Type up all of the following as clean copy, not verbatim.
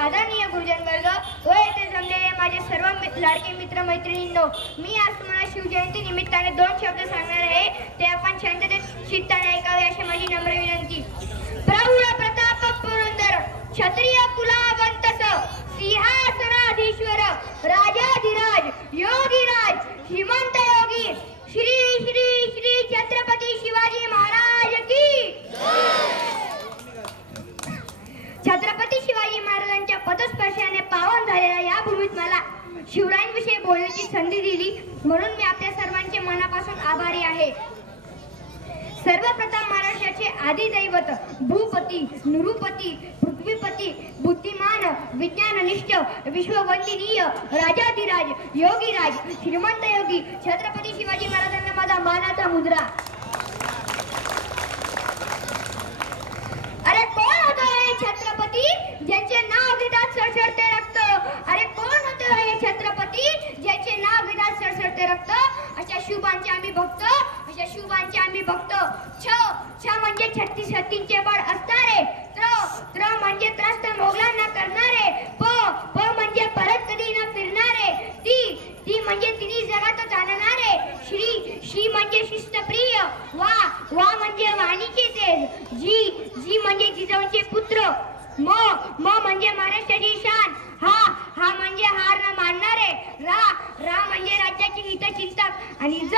आदरणीय गुरुजन वर्ग व येथे जमलेले माझे सर्व लाडके मित्र मैत्रिणींनो, मी आज तुम्हाला शिवजयंती निमित्ताने 2 शब्द सांगणार आहे. ते आपण शांततेत चित्ताने ऐकावे अशी माझी नम्र विनंती. प्रौढ प्रताप पुरंदर क्षत्रिय कुलावंतस सिंहासनाधीश्वर राजाधिराज योगीराज श्रीमंत योगी श्री श्री श्री छत्रपती शिवाजी महाराज की. छत्रपती शिवाजी महाराजांच्या पदस्पर्शाने पावन झालेल्या या भूमीत मला शिवरायांविषयी बोलण्याची संधी दिली म्हणून मी आपल्या सर्वांचे मनापासून आभारी आहे. सर्वप्रथम महाराष्ट्राचे आदिदैवत भूपती नृपती पृथ्वीपती बुद्धिमान विज्ञाननिष्ठ विश्ववंदनीय राजाधिराज योगीराज श्रीमंत योगी छत्रपती शिवाजी महाराजांना माझा मानाचा मुद्रा. अरे कोण होतो हे छत्रपती ज्यांचे नाव घेतात सळसळते रक्त. अरे कोण होतो हे छत्रपती ज्यांचे नाव घेतात सळसळते रक्त. अशा शुभांचे आम्ही भक्त, अशा शुभांचे आम्ही भक्त. छ म्हणजे 36 हत्तींचे बळ असणारे. त्र म्हणजे त्रस्त मोगलांना करणारे. प म्हणजे परत कधी न फिरणारे. ती म्हणजे तिन्ही जगात जाणणारे. श्री म्हणजे शिस्तप्रिय. वा म्हणजे वाणीचे तेज. जी म्हणजे जिजाऊंचे पुत्र. म म्हणजे महाराष्ट्राची शान. हा म्हणजे हार न मानणारे. रा म्हणजे राज्याचे हितचिंतक. आणि ज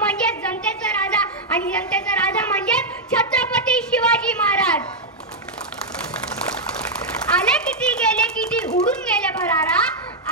म्हणजे जनतेचा राजा. आणि जनतेचा राजा म्हणजे छत्रपती शिवाजी महाराज. आले किती गेले किती उडून गेले भरारा.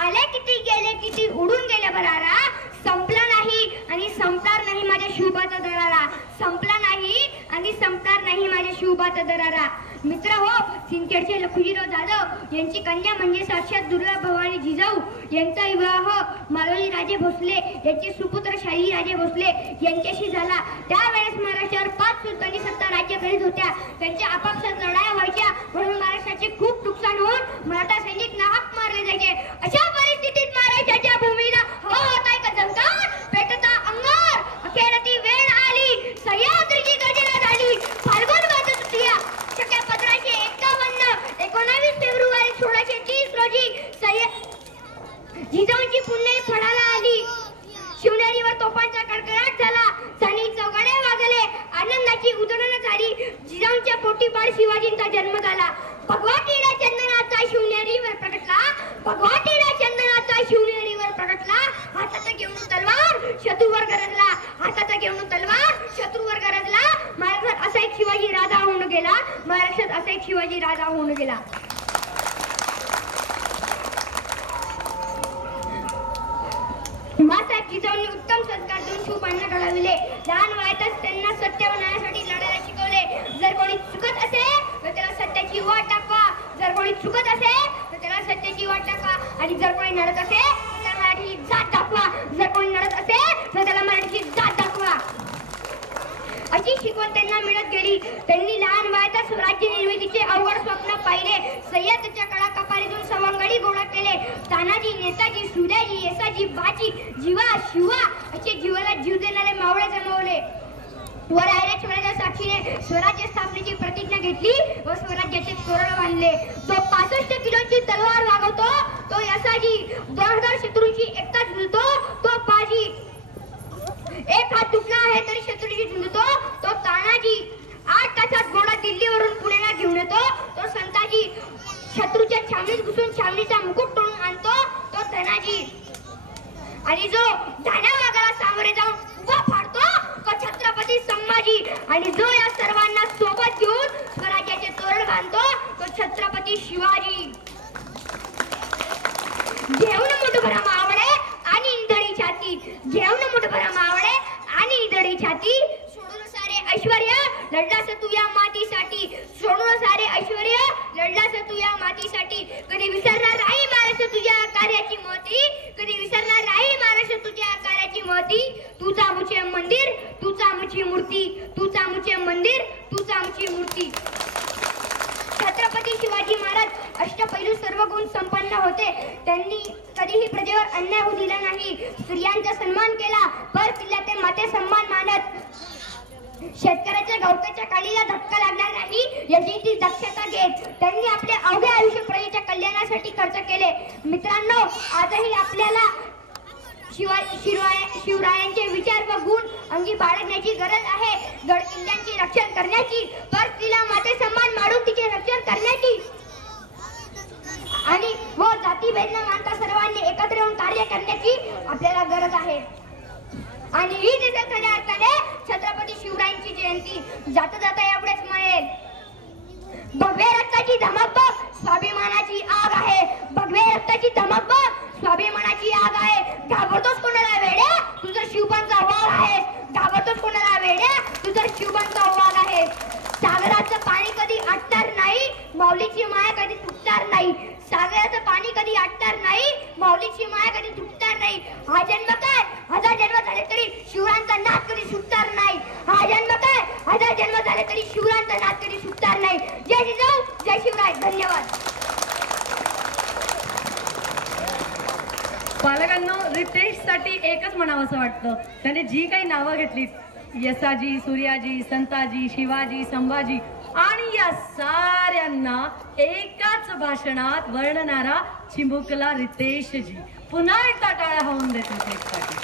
आले किती गेले किती उडून गेले भरारा. संपला नाही आणि संपणार नाही माझ्या शिवबाचा दरारा. संपला नाही आणि संपणार नाही माझ्या शिवबाचा दरारा. मित्र हो, सिंदखेडचे लखुजीराव जाधव यांची कन्या म्हणजे साक्षात दुर्गा भवानी जिजाऊ यांचा विवाह मालोजी राजे भोसले यांचे सुपुत्र शाही राजे भोसले यांच्याशी झाला. त्यावेळेस महाराष्ट्रावर 5 सुलतानी सत्ता राज्य करीत होत्या. त्यांच्या आपापसात लढाया व्हायच्या म्हणून महाराष्ट्राचे खूप नुकसान होऊन मराठा सैनिक नाहक मारले जायचे. अशा परिस्थितीत महाराष्ट्राच्या भूमीला होताय का जंकार पेटता अंगार. अखेर ती वेळ आली सह्याद्रीची गर्जना झाली. फाल्गुन वद तृतीया शके 1551 19 फेब्रुवारी 1630 रोजी जिजाऊंची पुण्य फळाला आली. शिवनेरीवर तोफांचा कडकडाट झाला. सैनिक चौघडे वाजले. आनंदाची उधळण झाली. जिजाऊंच्या पोटी बाळ शिवाजींचा जन्म झाला. भगवा टिळा चंदनाचा शिवनेरीवर प्रगटला. भगवा टिळा चंदनाचा शिवनेरीवर प्रगटला. हातात घेऊन तलवार शत्रूवर गरजला. हातात घेऊन तलवार शत्रूवर गरजला. महाराष्ट्रात असा एक शिवाजी राजा होऊन गेला. महाराष्ट्रात असा एक शिवाजी राजा होऊन गेला. मासाहेब जिजाऊंनी उत्तम संस्कार देऊन शिवबांना घडविले. लहान वयातच त्यांना सत्य बनवण्यासाठी लढायला शिकवले. जर कोणी चुकत असेल तर त्याला सत्याची वाट दाखवा. जर कोणी चुकत असेल तर त्याला सत्याची वाट दाखवा. आणि जर कोणी लढत असेल तर त्याला मराठीची जात दाखवा. जर कोणी लढत असेल तर त्याला मराठीची जात दाखवा. अशी शिकवण त्यांना मिळत गेली. त्यांनी लहान वयातच राज्य निर्मितीचे अवघड स्वप्न पाहिले. सह्याद्रीच्या कडाकपारीतून सवंगडी गोळा केले. तानाजी नेताजी सुर्याजी येसाजी बाजी जीवा शिवा असे जीवाला जीव देणारे मावळे जमवले व रायरेश्वराच्या साक्षीने स्वराज्य स्थापनेची प्रतिज्ञा घेतली व स्वराज्याचे तोरण बांधले. जो 65 किलोची तलवार वागवतो तो यसाजी. 2000 शत्रूंची एकटाच झुलतो तो बाजी. एक हात तुटला आहे तरी शत्रूची झुंजतो तो तानाजी. 8 तासात घोडा दिल्लीवरून पुण्याला घेऊन येतो तो संताजी. शत्रूच्या छावणीत घुसून छावणीचा मुकुट तोडून आणतो तो धनाजी. आणि जो धान्या वाघाला सामोरे जाऊन उभा फाडतो तो छत्रपती संभाजी. आणि जो या सर्वांना सोबत घेऊन स्वराज्याचे तोरण बांधतो तो छत्रपती शिवाजी. घेऊन मुठभर मावळे आणि इंदळी छाती. घेऊन मुठभर मावळे आणि इंदळी छाती. सोडून सारे ऐश्वर्य लढलास तू या मातीसाठी. सोडून सारे ऐश्वर्य लढलास तू या मातीसाठी. कधी विसरणार नाही महाराष्ट्र तुझ्या कार्याची महती. कधी विसरणार नाही महाराष्ट्र तुझ्या कार्याची महती. तुझा मुचे मंदिर तुझा मुची मूर्ती. तुझा मुचे मंदिर तुझा मुची मूर्ती. छत्रपती शिवाजी महाराज अष्टपैलू सर्व गुण संपन्न होते. त्यांनी कधीही प्रजेवर अन्याय होऊ दिला नाही. स्त्रियांचा सन्मान केला. पर किल्ल्यात ते माते सन्मान मानत. शेतकऱ्याच्या शिवरायांच्या गवताच्या काळीला धक्का लागणार नाही याची ती दक्षता घेत त्यांनी आपले अवघे आयुष्य प्रजेच्या कल्याणासाठी खर्च केले. मित्रांनो, आजही आपल्याला शिवरायांचे विचार व गुण अंगी बाळगण्याची गरज आहे. गड किल्ल्यांचे रक्षण करण्याची, पर तिला माते सन्मान मारून तिचे रक्षण करण्याची आणि व जातीभेद न मानता सर्वांनी एकत्र येऊन कार्य करण्याची आपल्याला गरज आहे. आणि ही दिसत खऱ्या अर्थाने छत्रपती शिवरायांची जयंती जाता जाता एवढेच म्हणेल, भगवे रक्ताची धमक बघ, स्वाभिमानाची आग आहे. भगवे रक्ताची धमक बघ, स्वाभिमानाची आग आहे. घाबरतोस कोणाला वेड्या, तुझा शिवबांचा वाघ आहे. घाबरतोस कोणाला वेड्या, तुझा शिवबांचा वाघ आहे. सागराचं पाणी कधी आटणार नाही, माऊलीची माया कधी तुटणार नाही. सागराचं पाणी कधी आटणार नाही, माऊलीची माया कधी तुटणार नाही. हा जन्म काय, हजार जन्म झाले तरी शिवरायांचा नाद कधी सुटणार नाही. हा जन्म काय, हजार जन्म झाले तरी शिवरायांचा नाद कधी सुटणार नाही. जय जिजाऊ, जय शिवराय. धन्यवाद. पालकांनो, रितेशसाठी एकच म्हणावं असं वाटतं. त्याने जी काही नावं घेतली, यसाजी, सूर्याजी, संताजी, शिवाजी, संभाजी, आणि या साऱ्यांना एकाच भाषणात वर्णनारा चिमुकला रितेशजी. पुन्हा एकदा टाळ्या होऊन देतो रितेशसाठी.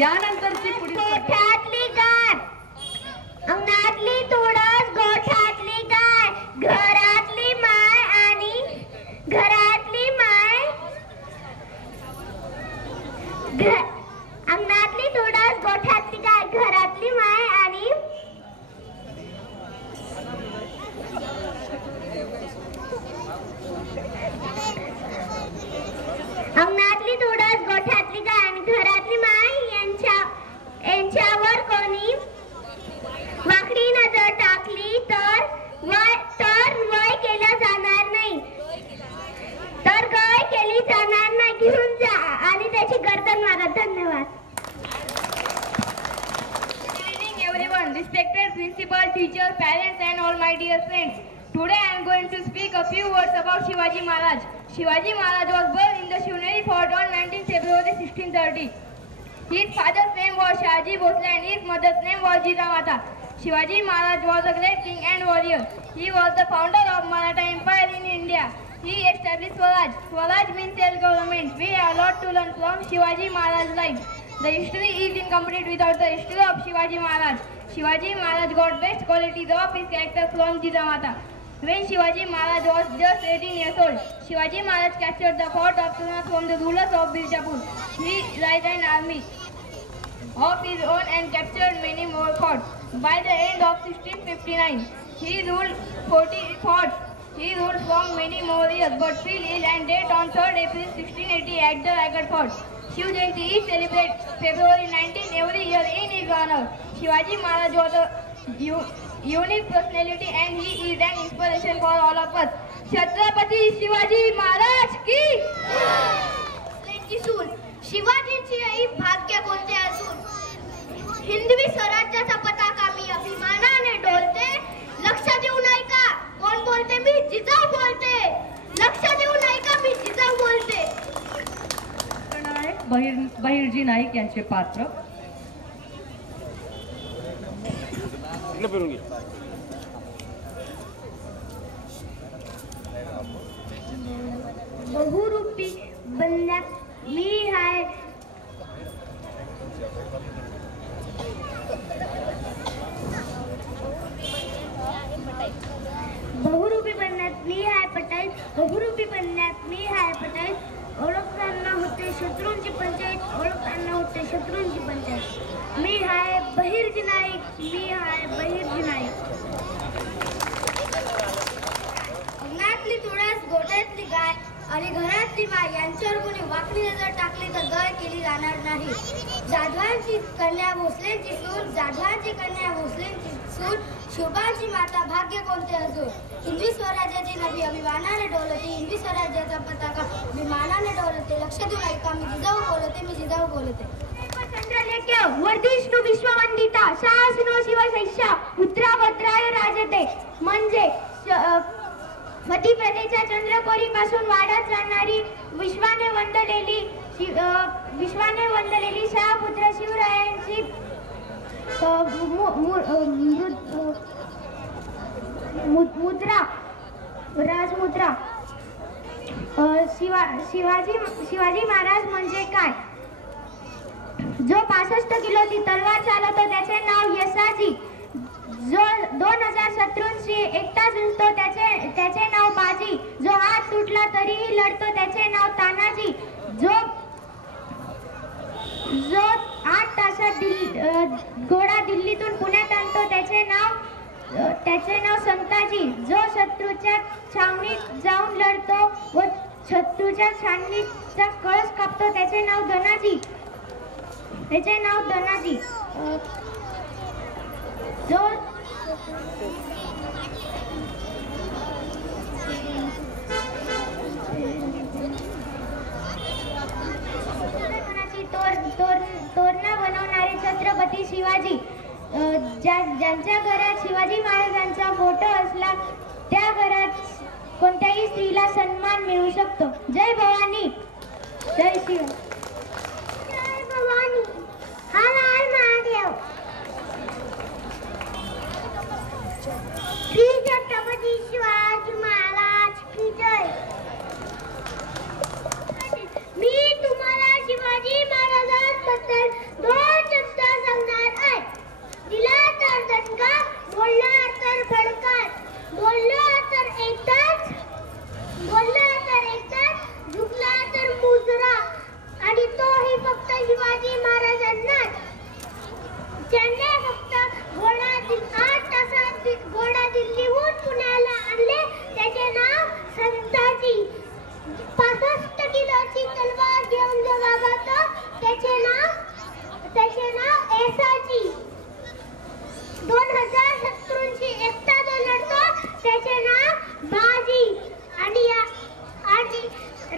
यानंतरची पुढील गोठ्यातली गाय, अंगणातली तुळस, गोठ्यातली गाय, घरातली माय आणि घरातली माय, अंगणातली तुळस, गोठ्यातली गाय, घरातली माय आणि अंगणातली तुळस, गोठ्यातली गाय आणि घरातली माय यांच्यावर कोणी वाकडी नजर टाकली तर वय केल्या जाणार नाही, तर गय केली जाणार नाही. घेऊन जा आणि त्याची गर्दन मारा. धन्यवाद. Good evening everyone, respected principal, teachers, parents and all my dear friends. Today I am going to speak a few words about Shivaji Maharaj. Shivaji Maharaj was born in the Shivneri fort on 19 February 1630. His father's name was Shahaji Bhosle and his mother's name was Jijamata. Shivaji Maharaj was a great king and warrior. He was the founder of Maratha Empire in India. He established Swaraj. Swaraj means self-government. We have a lot to learn from Shivaji Maharaj's life. The history is incomplete without the history of Shivaji Maharaj. Shivaji Maharaj got best qualities of his character from Jijamata. When Shivaji Maharaj was just 18 years old, Shivaji Maharaj captured the fort of Sonath from the rulers of Bijapur. He led an army of his own and captured many more forts. By the end of 1659, he ruled 40 forts. He ruled for many more years but fell ill and died on 3rd April 1680 at the Raigad Fort. Shiv Jayanti is celebrated February 19 every year in his honor. Shivaji Maharaj was a unique personality and he is an inspiration for all of us. Chhatrapati Shivaji Maharaj की सून शिवाजींची आई भाग्य कोणते असून हिंदवी स्वराज्याचा पताका मी अभिमानाने डोलते. लक्ष देऊ नाही का कोण बोलते, मी जिजाऊ बोलते. लक्ष देऊ नाही का मी जिजाऊ बोलते. बहिर्जी नाईक यांचे पात्र. बहुरूपी बनण्यात मी हाय, बहुरूपी बनण्यात मी हाय पटाईत, बहुरूपी बनण्यात मी हाय पटाईत. ओळखताना होते शत्रूंची पंचायत, ओळखताना होते शत्रूंची पंचायत. मी हाय बहिर्जी नाईक, मी हाय बहिर्जी नाईक. अंगणातली तुळस, गोठ्यातली गाय आणि घरातली माय यांच्यावर कोणी वाकडी नजर टाकली तर गय केली जाणार नाही. जाधवांची कन्या भोसलेंची सून, जाधवांची कन्या भोसलेंची सून, शिवबांची माता भाग्य कोणते असून. हिंदवी स्वराज्याची नभी अभिमानाने डोलते, हिंदवी स्वराज्याचा पताका अभिमानाने डोलते. लक्ष देऊ नाही का मी जिजाऊ बोलते, मी जिजाऊ बोलते. वर्धिष्णू विश्ववंदिता शासनो शिवशैष्या पुत्रा भद्राय राजते. म्हणजे मध्य प्रदेशच्या चंद्रकोरी पासून वाढत जाणारी विश्वाने वंदलेली शहापुत्र शिवरायांची मुद्रा, राजमुद्रा. शिवाजी महाराज म्हणजे काय? जो 65 किलोची तलवार चालवतो त्याचे नाव यसाजी. जो 2000 शत्रूंशी एकटा झुंजतो त्याचे नाव बाजी. जो हात तुटला तरीही लढतो त्याचे नाव तानाजी. जो 8 तासात घोडा दिल्लीतून पुण्यात आणतो त्याचे नाव संताजी. जो शत्रूच्या छावणीत जाऊन लढतो व शत्रूच्या छावणीचा कळस कापतो त्याचे नाव धनाजी. जो तोरणा बनवणारे छत्रपती शिवाजी. ज्यांच्या घरात शिवाजी महाराजांचा फोटो असला त्या घरात कोणत्याही स्त्रीला सन्मान मिळू शकतो. जय भवानी. जय शिव. जय भवानी. हर हर महादेव. श्री छत्रपती शिवाजी महाराज की जय. मी तुम्हाला शिवाजी महाराजांबद्दल 2 शब्द सांगणार आहे. दिला तर दणका, बोलला तर फडकार. बोलला तर एकदाच, झुकला तर मुजरा. आणि तोही फक्त शिवाजी महाराजांनाच. ज्यांनी फक्त 8 तासात घोडा दिल्लीहून पुण्याला आणले त्याचे नाव संताजी. 65 किलोची तलवार घेऊन जो वागवतो त्याचे नाव येसाजी. 2000 शत्रूंशी एकटा जो लढतो त्याचे नाव बाजी. आणि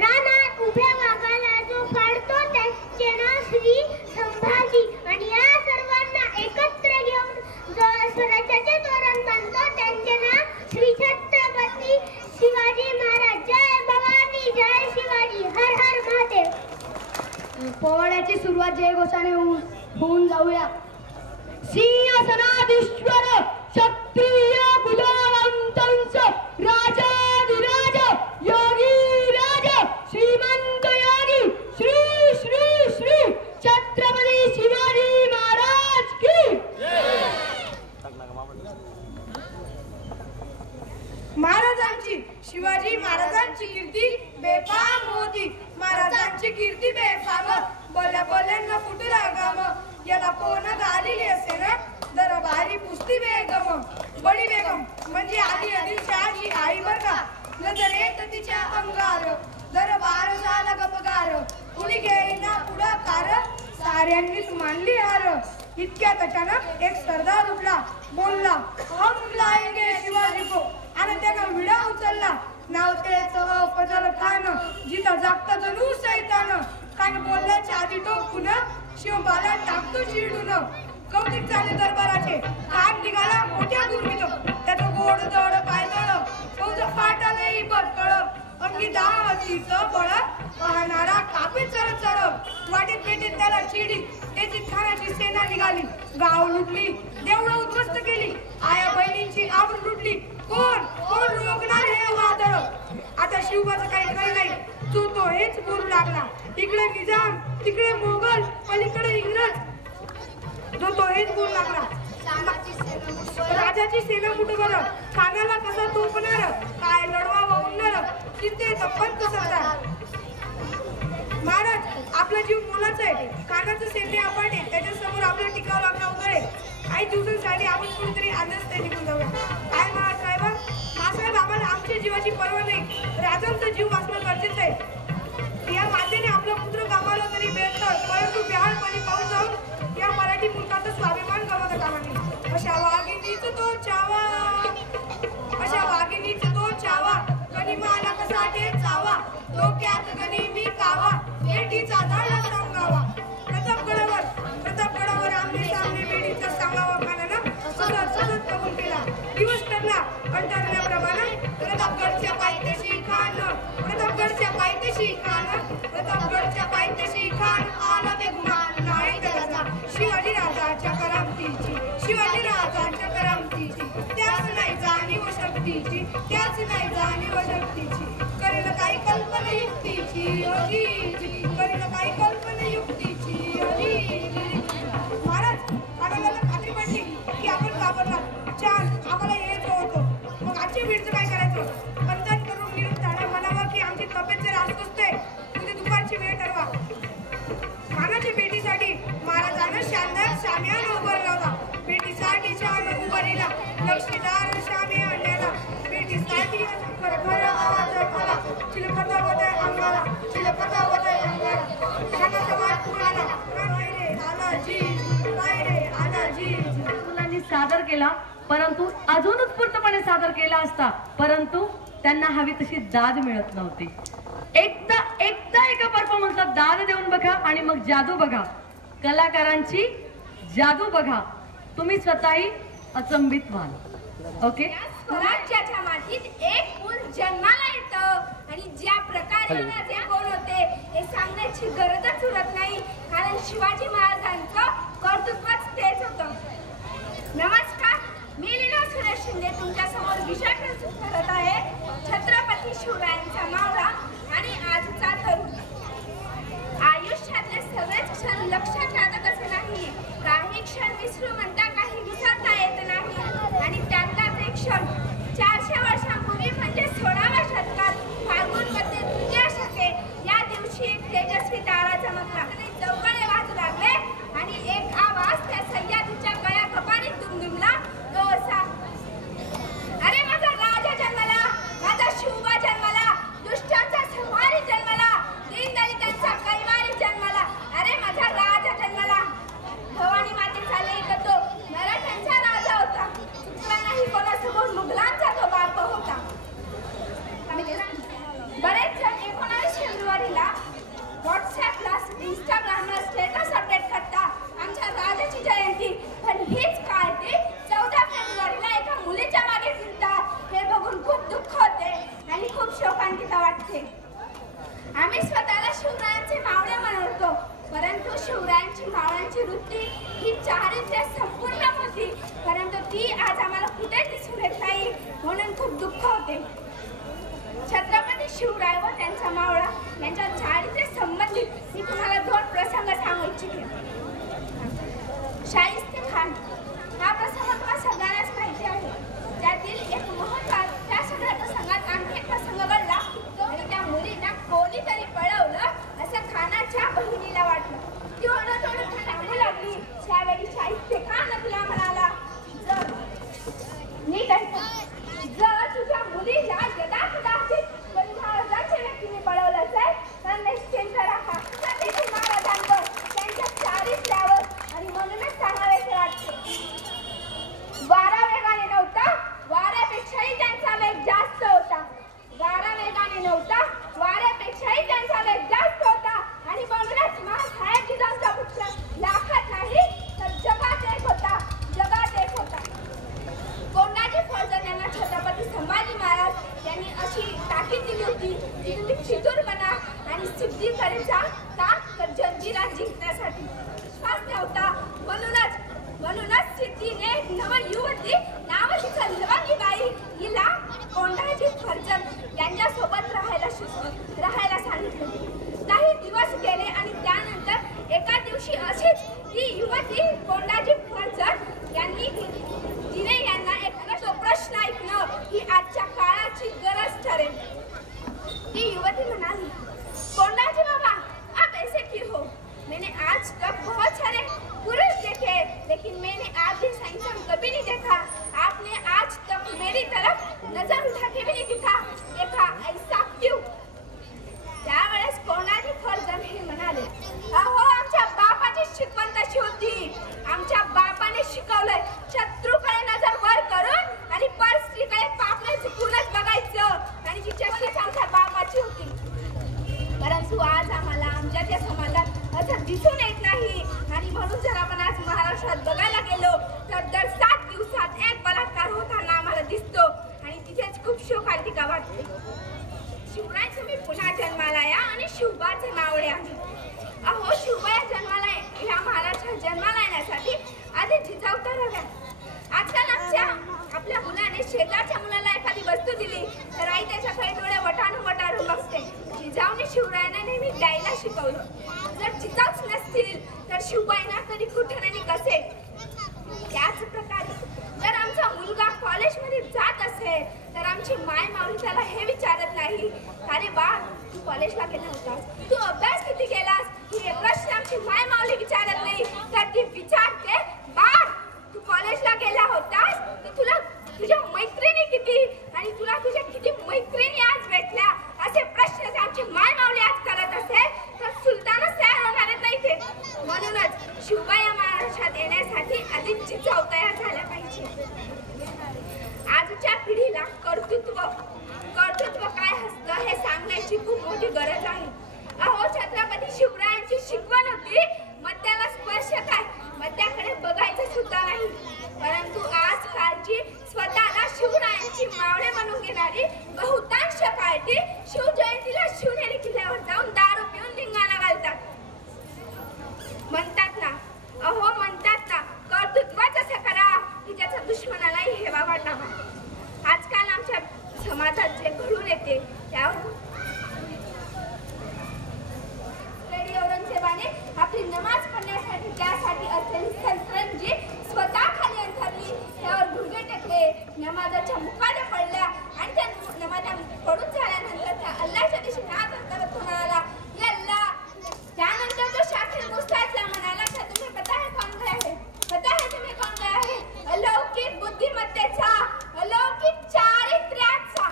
रानात उभ्या वाघाला जो काढतो त्याचे नाव श्री संभाजी. आणि या सर्वांना एकत्र घेऊन जो स्वराज्याचे तोरण बांधतो त्यांचे नाव श्री छत्रपती शिवाजी महाराज. जय भवानी. जय शिवाजी. हर हर महादेव. पोवाड्याची सुरुवात जयघोषाने होऊन जाऊया. सिंहासनाधीश्वर क्षत्रिय बुधावंतंस राजाधिराज योगी राज श्रीमंत योगी श्री श्री श्री छत्रपती शिवाजी महाराज की. महाराजांची शिवाजी महाराजांची कीर्ती बेफाम होती. महाराजांची कीर्ती बेफाम. बोल्या बोल्यांना फुटला गाम. याला कोण घालीली असे ना दरबारी पुस्ती बेगम. बडी बेगम म्हणजे आली आदिलशहाची आई बर का. नजर येत तिच्या अंगार. दरबार झाला गपगार. कुणी घेईना पुढाकार. साऱ्यांनीच मानली हार. इतक्यात अचानक एक सरदार उठला. बोलला हम लाएंगे शिवाजी को. आणि त्यानं विडा उचलला. नाव त्याचं फजल खान. जिथं जागता जणू सैतान. कान बोलल्याच्या आधी टोकून शिवबाला टाकतो चिडून. कौतिक झाले दरबाराचे. कान निघाला मोठ्या गुरमीत. त्याचं गोड जड पायदळ. फौज फाटालही बरकळ. अंगी दावतीचं बळ. पाहणारा कापे चढ चढ. वाटेत पेटेत त्याला चिडी. त्याची खानाची सेना निघाली. गाव लुटली. देवळं उद्ध्वस्त केली. आया बहिणींची आवड लुटली. कोण रोखणार हे वादळ. आता शिवबाचं काही खरं नाही. तो हेच बोलू लागला. इकडे निजाम तिकडे मोगल पलीकडे इंग्रज. तो हेच बोलू लागला. राजाची सेना मुठभर. खानाला कसा तोपणार. काय लढवा वाहणार. तिथे पंत सरदार. महाराज आपला जीव मोलाचा आहे. खानाचं सैन्य अफाट आहे. त्याच्यासमोर आपल्याला टिकावं लागणं अवघड आहे. काही दिवसांसाठी आपण कुठेतरी आंधळस्थ निघून जाऊया. काय महासाहेब. महासाहेब आम्हाला आमच्या जीवाची पर्वा नाही. राजांचा जीव वाचणं गरजेचं आहे. या मातेने आपला पुत्र गमावला तरी बेहतर. परंतु बिहार पाणी पाऊस जाऊन या मराठी मुलकाचा स्वाभिमान गमावता कामा नये. अशा वाघिणीच तो चावा. गनिमाला कसा चावा. डोक्यात गनिमी कावा. पेटीचा धाडा सांगावा. प्रतापगडावर आमने सामने बेडीचा सांगावा. खानानं सतत कबूल केला. दिवस ठरला. अंतरण्याप्रमाणे प्रतापगडच्या पायथ्याशी खान आला बेगुमान. नाही त्याचा शिवाजी राजाच्या करामतीचा बक्षीदार श्यामे आणलेला भेटीसाठी खरखर आवाज झाला चिलखता होते अंगाला चिलखता होते अंगाला खानाचा वाट कुणाला नाही रे आलाजी नाही रे आलाजी मुलांनी सादर केला, परंतु अजून उत्स्फूर्तपणे सादर केला असता, परंतु त्यांना हवी तशी दाद मिळत नव्हती. एकदा एका परफॉर्मन्सला दाद देऊन बघा आणि मग जादू बघा, कलाकारांची जादू बघा, तुम्ही स्वतःही अचंबित व्हाल. ओके. स्वराज्याच्या मातीत एक मूल जन्माला येतं आणि ज्या प्रकारे माझे कोण होते हे सांगण्याची गरजच उरत नाही, कारण शिवाजी महाराजांचं कर्तृत्वच तेच होतं. नमस्कार, मी लीना सुरेश शिंदे तुमच्या समोर विषय प्रस्तुत करत आहे, छत्रपती शिवरायांचा मावळा आणि आजचा तरुण. आयुष्यातले सगळेच क्षण लक्षात राहतात असे नाही, काही क्षण विसरू म्हणता काही विसरता येत नाही आणि त्यातलाच एक क्षण 400 वर्षांपूर्वी म्हणजे 16व्या शतकात फाल्गुन मध्ये तृतीया शके या दिवशी एक तेजस्वी तारा चमकला आणि चौघडे वाजू लागले आणि एक आवाज त्या सह्याद्रीच्या गळ्या कपारीत दुमदुमला, तो असा, अरे माझा राजा जन्मला, माझा शिवबा जन्मला, दुष्टांचा संहारी जन्मला, दीनदलितांचा कैवारी जन्मला, अरे माझा राजा जन्मला. भवानी मातेचा लेक तो मराठ्यांचा राजा होता, चुकला नाही कोणासमोर मुघलांचा तो बाप होता. बरेच जण 19 फेब्रुवारीला व्हॉट्सअपला इंस्टाग्रामला स्टेटस अपडेट करता आमच्या राजाची जयंती, पण हीच काय ते 14 फेब्रुवारीला एका मुलीच्या मागे फिरतात हे बघून खूप दुःख होते आणि खूप शोकांतिका वाटते. आम्ही स्वतःला शिवरायांचे मावळे म्हणतो, परंतु शिवरायांची मावळ्यांची वृत्ती ही चारित्र्य संपूर्ण होती, परंतु ती आज आम्हाला कुठे दिसून येत नाही, म्हणून खूप दुःख होते. छत्रपती शिवराय व त्यांचा मावळा यांच्या चारित्र्य संबंधित मी तुम्हाला 2 प्रसंग सांगू इच्छिते. शाहिस्तेखान हा प्रसंग तुम्हाला सगळ्यांनाच माहिती आहे. त्यातील एक महत्त्वाचा त्या सगळ्या प्रसंगात आणखी एक प्रसंग घडला आणि त्या मुलींना कोणीतरी पळवलं असं खानाच्या बहिणीला वाटलं. ती ओरडत सांगू लागली. त्यावेळी शाहिस्तेखान तिला म्हणाला, जर तुझ्या मुलीला यदाकदाचित कोणी महाराजांच्या व्यक्तीने पळवलं असेल तर निश्चिंत राहा, देखील महाराजांवर त्यांच्या चारित्र्यावर आणि म्हणूनच सांगावेसे वाटते. वारा वेगाने नव्हता, वाऱ्यापेक्षाही त्यांचा वेग जास्त होता. वारा वेगाने नव्हता, वाऱ्यापेक्षाही त्यांचा वेग जास्त होता आणि म्हणूनच महासाहेब जिजाऊंचा पुत्र लाखात नाही तर जगात एक होता, जगात एक होता. कोंडाजी फौजदार यांना छत्रपती संभाजी महाराज यांनी अशी ताकीद दिली होती की तुम्ही फितूर बना आणि सिद्धीकडे जा, का तर जंजिरा जिंकण्यासाठी विश्वास नव्हता. म्हणूनच सिद्धीने नवयुवती नाव तिचं लवंगीबाई हिला कोंडाजी फौजदार यांच्यासोबत राहायला सांगितलं. काही दिवस गेले आणि त्यानंतर एका दिवशी अशीच ती युवती कोंडाजी फौजदार यांनी तिने यांना एक तो प्रश्न ऐकणं ही आजच्या काळाची गरज ठरेल. ती युवती म्हणाली, कोंडाजी बाबा आप ऐसे क्यों हो? मैंने आज तक बहुत सारे पुरुष देखे लेकिन मैंने आप जैसा इंसान कभी नहीं देखा. आपने आज तक मेरी तरफ नजर उठा के भी नहीं देखा, ऐसा क्यों? त्यावेळेस कोंडाजी फौजदार हे म्हणाले, अहो आमच्या बापाची शिकवण तशी होती. आमच्या बापाने शिकवलंय शत्रूकडे नजर वर करून आणि परस्त्रीकडे पापणे चुकूनच बघायचं आणि तिच्याशीच आमच्या बापाची होती. परंतु आज आम्हाला आमच्या त्या समाजात असं दिसून येत नाही आणि म्हणून जर आपण आज महाराष्ट्रात बघायला गेलो तर दर 7 दिवसात एक बलात्कार होताना आम्हाला दिसतो आणि तिथेच खूप शोकांतिका वाटते. शिवराय तुम्ही पुन्हा जन्माला या आणि शिवबाचे मावळे आहे. अहो शिवबा जन्माला ह्या महाराष्ट्रात जन्माला येण्यासाठी आधी जिजाऊ तर हव्या. आजकाल आपल्या मुलाने शेजारच्या मुलाला एखादी वस्तू दिली तर आई त्याच्याकडे थोड्या वटारून बघते. जिजाऊने शिवरायांना नेहमी द्यायला शिकवलं. जर जिजाऊच नसतील तर शिवबा येणार तरी कुठे आणि कसे? त्याच प्रकारे जर आमचा मुलगा कॉलेजमध्ये जात असेल तर आमची माय माऊली त्याला हे विचारत नाही, अरे बाळ तू कॉलेजला गेला होतास, तू अभ्यास किती केलास, हे प्रश्न आमची माय माऊली विचारत नाही, तर ती विचारते, बाळ तू कॉलेजला गेला होतास तर तुला मैत्रिणी किती आणि तुला तुझ्या किती मैत्रिणी आज भेटल्या असे प्रश्न जर आमची माय माऊली आज करत असेल तर सुलतानच तयार होणार नाही ते. म्हणूनच शिवबा या महाराष्ट्रात येण्यासाठी आधी जिजाऊ तयार झाल्या पाहिजे. आजच्या पिढीला कर्तृत्व काय असतं हे सांगण्याची खूप मोठी गरज आहे. अहो छत्रपती शिवरायांची शिकवण होती मध्याला स्पर्श काय, मध्याकडे बघायचं सुद्धा नाही. परंतु आजकालची स्वतःला शिवरायांची मावळे म्हणून घेणारी बहुतांश पार्टी शिवजयंतीला शिवनेरी किल्ल्यावर जाऊन दारू पिऊन धिंगाणा घालतात. म्हणतात ना कर्तृत्वच असं करा की ज्याचा दुश्मनालाही हेवा वाटावा. आजकाल आमच्या समाजात जे घडून येते त्यावर औरंगजेबाने आपली नमाज पढण्यासाठी त्यासाठी असलेली सल्तनत स्वतः खाली अंथरली, त्यावर गुडघे टेकले, नमाजाच्या मुखाने पडल्या आणि त्या नमाजा पडून झाल्यानंतर त्या अल्लाहच्या दिशेने हात अंतरत म्हणाला, या अल्लाह. त्यानंतर तो शाखीर मुस्तादला म्हणाला, क्या तुम्हें पता है कौन गया है? पता है तुम्हें कौन गया है? अलौकिक बुद्धिमत्तेचा, अलौकिक चारित्र्याचा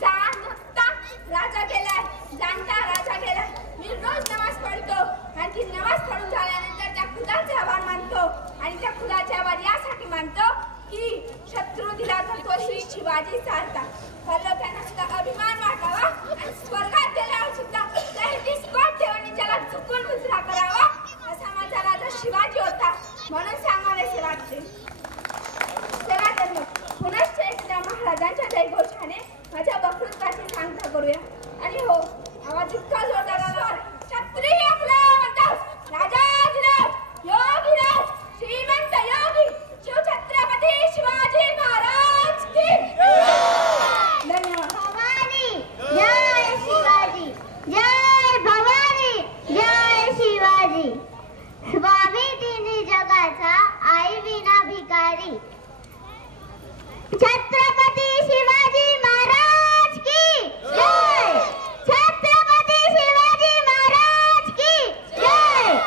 जाणता राजा गेलाय, जाणता राजा गेलाय. मी रोज नमाज पढतो आणि ती नमाज पढून झाल्यानंतर त्या खुदाचे आभार मानतो आणि त्या खुदाचे आभार यासाठी मानतो की शत्रू दिला तर तो श्री शिवाजी सारखा. त्यांना सुद्धा अभिमान वाटावा आणि स्वर्गात गेल्यावर सुद्धा ठेवणी जगात चुकून मुजरा करावा असा माझा राजा शिवाजी होता. म्हणून सांगावेसे वाटते. चला तर मग पुनश्च एकदा महाराजांच्या जयघोषाने माझ्या वक्तृत्वाची सांगता करूया. आणि हो, आवाज इतका जोरदार आला, क्षत्रिय म्हणतात राजाधिराज योगीराज श्रीमंत योगी शिवछत्रपती शिवाजी महाराज की धन्यवाद. भवानी जय शिवाजी, जय भवानी जय शिवाजी. स्वामी तिन्ही जगाचा आई विना भिकारी छत्रपती शिवाजी महाराज की जय. छत्रपती शिवाजी महाराज की जय.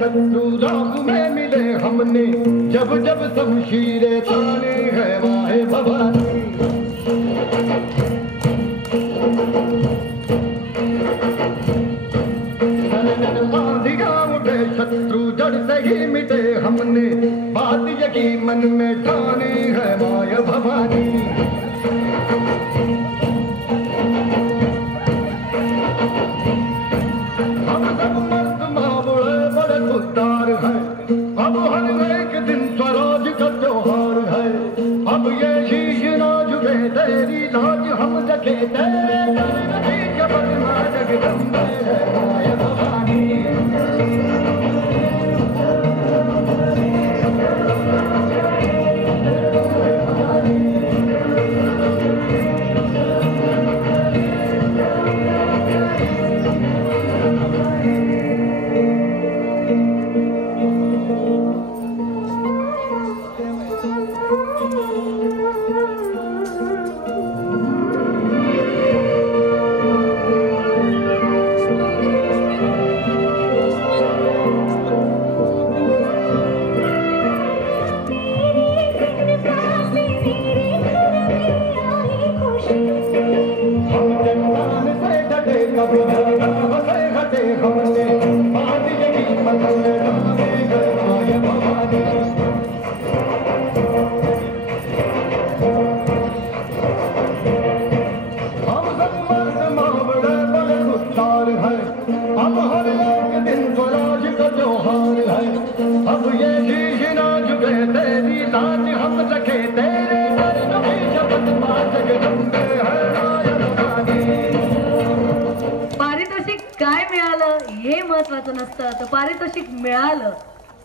शत्रु राग में मिले हमने, जब जब शमशीरें ताने है वाहे भवानी. आंधियां उठे शत्रु जड़ से ही मिटे हमने, बात यही मन में ठानी है माया भवानी. हम सब मर्द मावड़े बड़े खुददार हैं, अब हर एक दिन स्वराज का त्योहार है. अब ये शीश ना झुके तेरी लाज हम रखे, तेरे बदमा जगदम्बे है माया भवानी. पारितोषिक काय मिळालं हे महत्वाचं नसतं, तर पारितोषिक मिळालं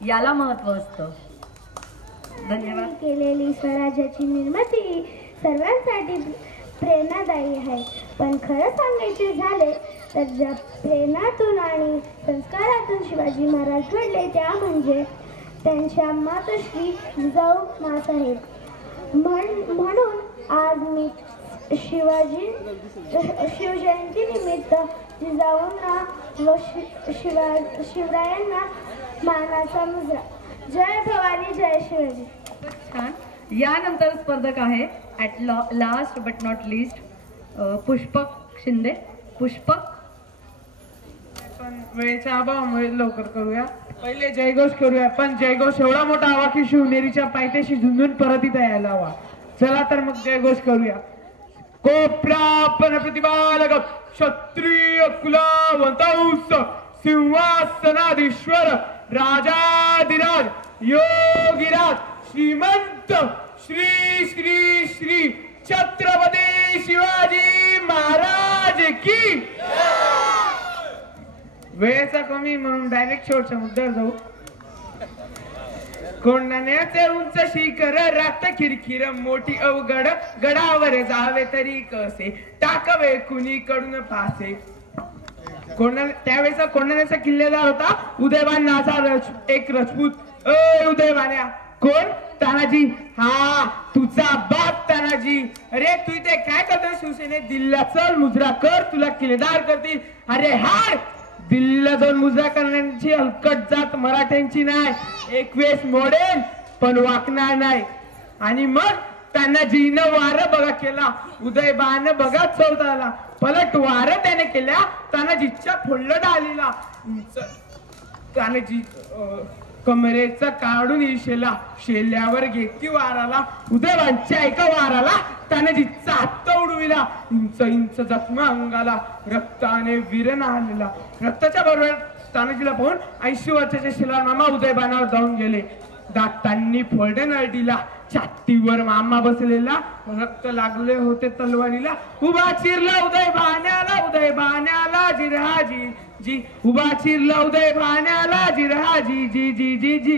याला महत्व असतं. धन्यवाद. केलेली स्वराज्याची निर्मिती सर्वांसाठी प्रेरणादायी आहे. पण खरं सांगायचे झाले तर ज्या प्रेरणातून आणि संस्कारातून शिवाजी महाराज घडले त्या म्हणजे त्यांच्या मातोश्री जिजाऊ माँसाहेब. म्हणून आज मी शिवजयंती निमित्त जिजाऊंना व शिवरायांना मानाचा मुजरा. जय भवानी जय शिवाजी. छान. यानंतर स्पर्धक आहे at last but not list Pushpak Shinde. Pushpak. पण वेळेच्या अभावामुळे लवकर करूया. पहिले जयघोष करूया, पण जयघोष एवढा मोठा हवा की शिवनेरीच्या पायथ्याशी झुंजून परत इथं यायला हवा. चला तर मग जयघोष करूया. कोप्रापन प्रतिपालक क्षत्रिय कुलवंतौस सिंहासनाधीश्वर राजाधिराज योगीराज श्रीमंत श्री श्री श्री छत्रपती शिवाजी महाराज की. वेळेचा कमी म्हणून डायरेक्ट शेवटच्या मुद्द्यावर जाऊ. कोंढाण्याचे उंच शिखर रात खिरखिर मोठी अवघड गडावर जावे तरी कसे टाकवे कुणीकडून फासे. त्यावेळेचा कोंढाण्याचा किल्लेदार होता उदयवान नाचा एक राजपूत. उदयवान्या कोण? तानाजी. हा तुझा बाप तानाजी. अरे तू इथे काय करतो? शिवसेनेत दिल्लीला चल, मुजरा कर, तुला किल्लेदार करतील. अरे हाड, दिल्लीला जाऊन मुजरा करण्याची हलकट जात मराठ्यांची नाही. 21 मोडेल पण वाकणार नाही. आणि मग तानाजीनं वार बघा केला, उदयबान बघा चौदाला पलट वार त्याने केल्या तानाजीच्या फोडलं डालीला. तानाजी कमरेचा काढून शेला शेल्यावर घेतली वाराला. उदयबानच्या एका वाराला तानाजीचा हात उडविला. इंच इंच जखमा अंगाला रक्ताने विरण आलेला. रक्ताच्या बरोबर तानाजीला पाहून 80 वर्षाचे शिलार मामा उदयबानावर जाऊन गेले. दातांनी फोल्डन अडीला. छातीवर मामा बसलेला, रक्त लागले होते तलवारीला. उभा चिरला उदयबाण्याला, उदयबाण्याला जिरहाजी जी. उभा चिरला उदयबाण्याला जिरहाजी जी जी जी जी.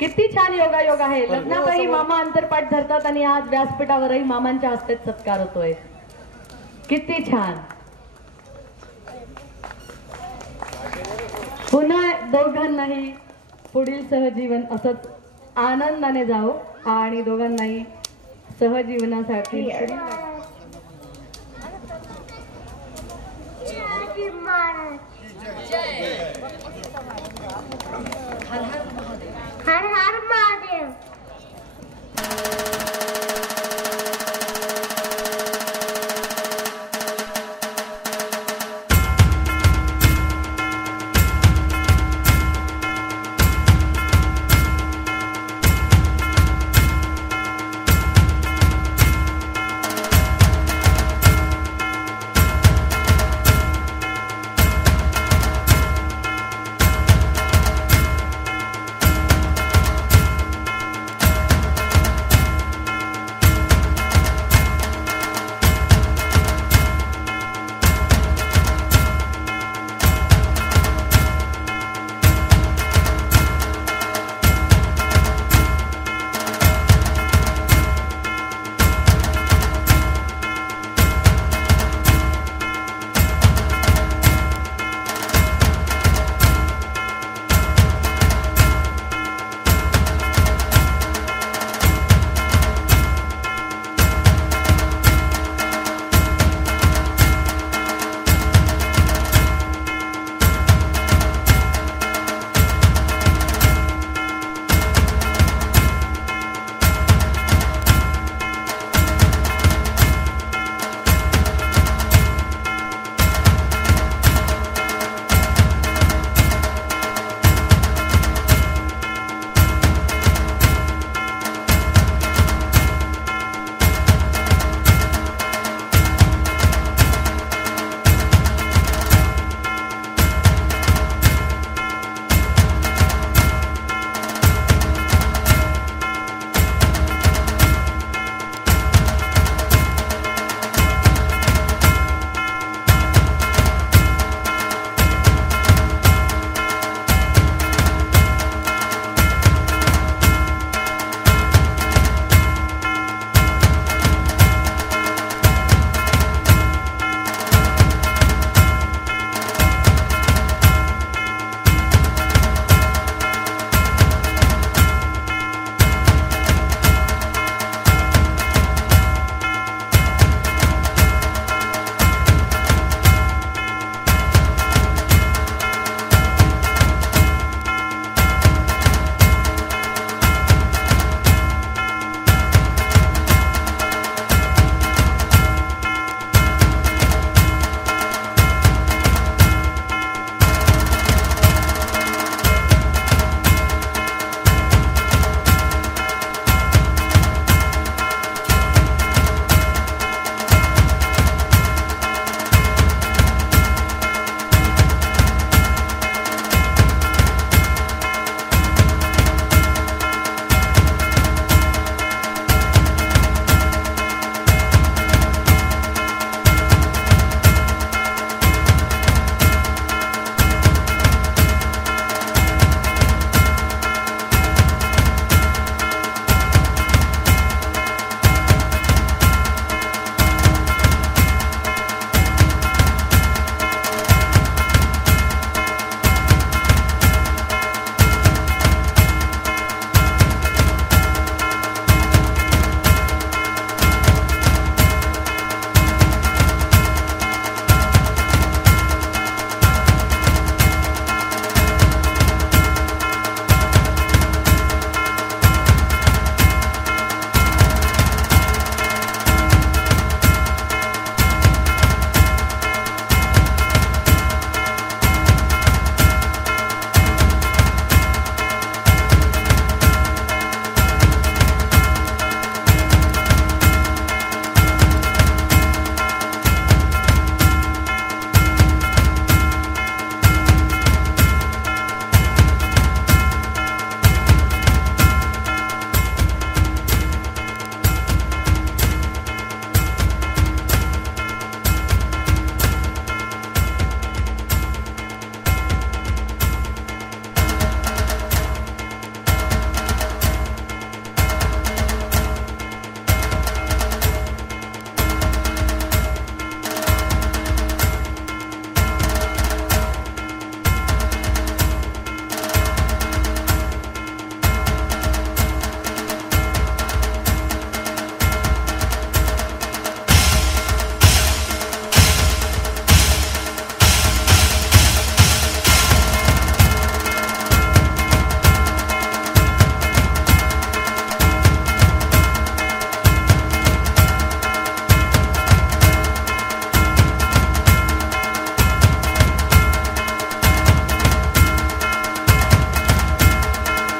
किती छान योगायोग आहे. लग्नातही मामा अंतरपाठ धरतात आणि आज व्यासपीठावरही मामांच्या हस्ते सत्कार होतोय. किती छान. पुन्हा दोघांनाही पुढील सहजीवन असंच आनंदाने जाओ आणि दोघांनाही सहजीवनासाठी हर हर महादेव.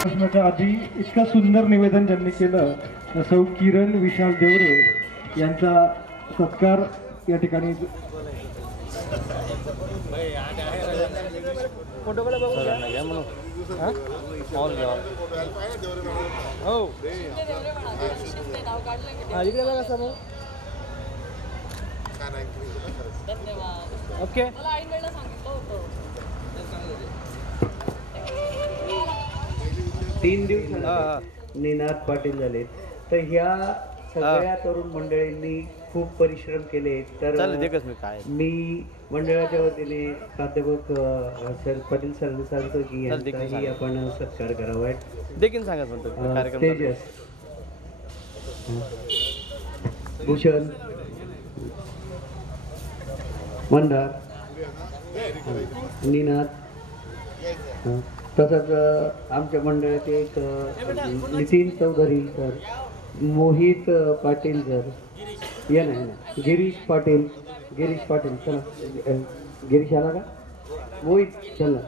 प्रश्नाच्या आधी इतकं सुंदर निवेदन ज्यांनी केलं सौ किरण विशाल देवरे यांचा सत्कार या ठिकाणी ओके. 3 दिवसांनी निनाद पाटील झाले. तर ह्या सगळ्या तरुण मंडळींनी खूप परिश्रम केले. तर मी मंडळाच्या वतीने प्राध्यापक सर पाटील सरांनी सांगतो की यांचाही आपण सत्कार करावा. देखील सांगा तेजस, भूषण, मंदार, निनाद, तसंच आमच्या मंडळाचे एक नितीन चौधरी सर, मोहित पाटील सर, या नाही गिरीश पाटील चला. गिरीश आला का? मोहित चला.